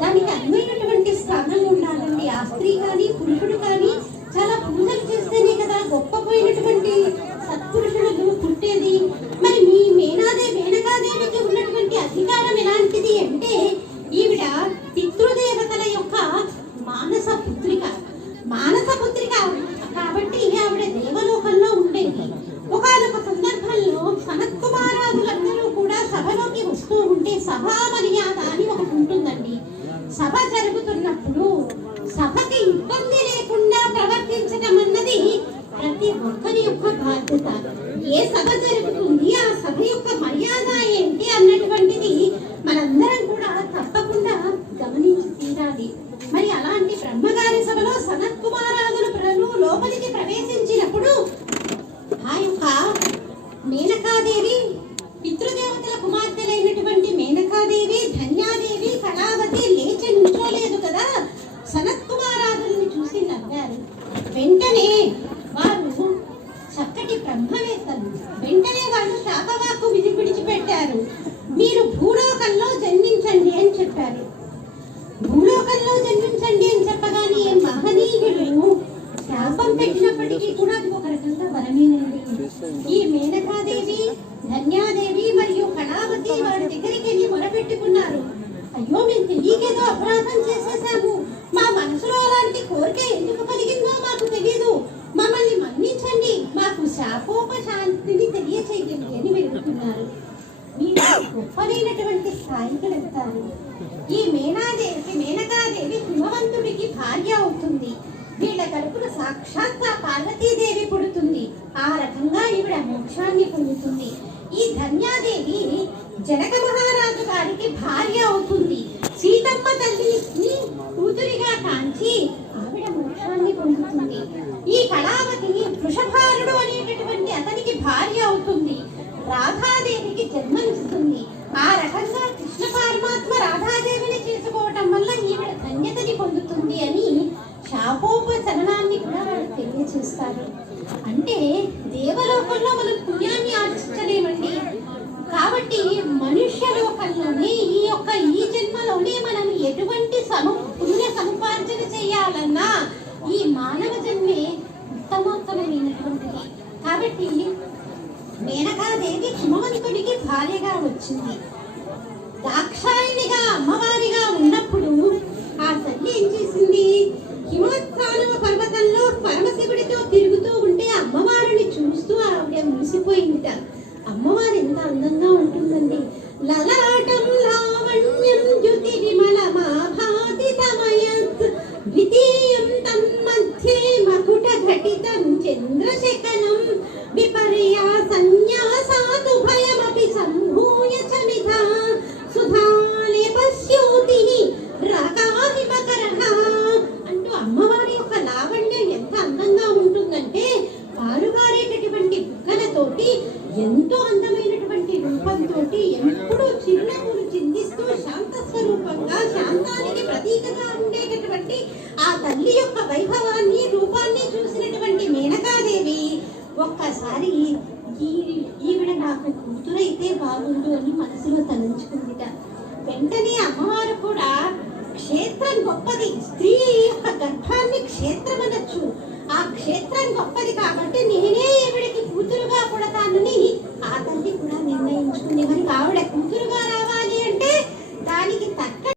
దానికి అనువైనటువంటి స్థానం ఉండాలండి. ఆ స్త్రీ కానీ పురుషుడు కానీ చాలా పూజలు చేస్తేనే కదా గొప్పపోయినటువంటి సత్పురుషులు పుట్టేది. మరి మీ మేనకాదేవికి ఉన్నటువంటి అధికారం ఎలాంటిది అంటే ఈవిడ పితృదేవతల యొక్క మానస పుత్రిక కాబట్టి ఆవిడ దేవలోకంలో ఉండేది. ఒకనొక సందర్భంలో సనత్ కుమారాదులందరూ కూడా సభలోకి వస్తూ ఉంటే సభా మర్యాద అని ఒకటి ఉంటుందండి. సభ జరుగుతున్నప్పుడు సభకి ఇబ్బంది లేకుండా ప్రవర్తించడం అన్నది ప్రతి ఒక్కరి యొక్క బాధ్యత. ఏ సభ జరుగుతుంది, ఆ సభ యొక్క మర్యాద ఏంటి అన్నటువంటిది మనందరం కూడా తప్పకుండా గమనించి తీరాలి. మరి అలాంటి బ్రహ్మగారి సభలో సనత్ కుమారాదులు లోపలికి ప్రవేశించినప్పుడు ఆ యొక్క మేనకాదేవి పితృదేవతల కుమార్తెలైనటువంటి మేనకాదేవి, ధన్యాదేవి, కళావతి లేచి నుంచోలేదు కదా. సనత్ కుమారాదులను చూసి నవ్వారు. వెంటనే వారు చక్కటి బ్రహ్మవేత్తలు. వెంటనే వాళ్ళు శాపవాక్కు విడిచిపెట్టారు. మీరు భూలోకంలో జన్మించండి అని చెప్పారు. భూలోకంలో జన్మించండి అని చెప్పగానే మహనీయులు శాపం పెట్టినప్పటికీ కూడా అది ఒక రకంగా వరమేనండి. ఈ మేనకాదేవి, ధన్యాదేవి మరియు కళావతి వాడి దగ్గరికి వెళ్ళి మొరపెట్టుకున్నారు. అయ్యో, మేము తెలియకేదో అపరాధం చేసేసాము. మా మనసులో అలాంటి కోరిక ఎందుకు కలిగిందో మాకు తెలియదు. మమ్మల్ని మన్నించండి, మాకు శాపోపశాంతిని తెలియచేయండి అని వెళ్తున్నారు. మీరు గొప్పదైనటువంటి స్థాయికి వెళ్తారు. ఈ మేనకాదేవి హిమవంతుడికి భార్య అవుతుంది. వీళ్ళ కడుపున సాక్షాత్ పార్వతీదేవి పుడుతుంది. ఆ రకంగా ఈవిడ మోక్షాన్ని పొందుతుంది. ఈ ధన్యాదేవి జనక మహారాజు గారికి భార్య అవుతుంది. సీతమ్మ తల్లిని కూతురిగా కాంచి ఆవిడ మోక్షాన్ని పొందుతుంది. ఈ కళావతి వృషభారుడు అనేటటువంటి అతనికి భార్య అవుతుంది. రాధాదేవికి జన్మనిస్తుంది. ఆ రకంగా కృష్ణ పరమాత్మ రాధాదేవిని చేసుకోవటం వల్ల ఈవిడ ధన్యతని పొందుతుంది అని శాపోపశమనాన్ని కూడా వాళ్ళు తెలియజేస్తారు. అంటే దేవలోకంలో మనం పుణ్యాన్ని ఆర్జించలేమండి. కాబట్టి మనుష్య లోకంలోనే ఈ జన్మలోనే మనం ఎటువంటి పుణ్య సముపార్జన చేయాలన్నా ఈ మానవ జన్మే ఉత్తమోత్తమైనటువంటిది. కాబట్టి మేనకాదేవి హిమవంతుడికి భార్యగా వచ్చింది. దాక్షాయినిగా అమ్మవారిగా ఉన్నప్పుడు ఆ తల్లి ఏం చేసింది? హిమవత్సానవ పర్వతంలో పరమశివుడితో తిరుగుతూ ఉంటే అమ్మవారిని చూస్తూ ఆవిడ మురిసిపోయిందిట. అమ్మవారు ఎంత అందంగా ఉంటుందండి. లలాటం లావణ్యం జ్యుతి విమలమాభాతి తమయత్ ద్వితీయం తన్మధ్యే మకుట ఘటితం చంద్రశకనం విపర్యా సన్యాసాతు భయమపి సంభూయ చమిధా సుధాలేపస్యోతిని రాకాహిమకరః అంటూ అమ్మవారి యొక్క లావణ్యం ఎంత అందంగా ఉంటుందంటే పారుగారేటటువంటి బుగ్గలతోటి ఎంతో అందమైనటువంటి రూపంతో ఎప్పుడూ చిరునవ్వులు చిందిస్తూ శాంత స్వరూపంగా శాంతానికి ప్రతీకగా ఉండేటటువంటి ఆ తల్లి యొక్క వైభవాన్ని రూపాన్ని చూసినటువంటి మేనకాదేవి ఒక్కసారి ఈవిడ నాకు కూతురైతే బాగుండు అని మనసులో తలంచుకుందిట. వెంటనే అమ్మవారు కూడా క్షేత్రం గొప్పది, స్త్రీ యొక్క గర్భాన్ని క్షేత్రం అనొచ్చు, ఆ క్షేత్రం గొప్పది కాక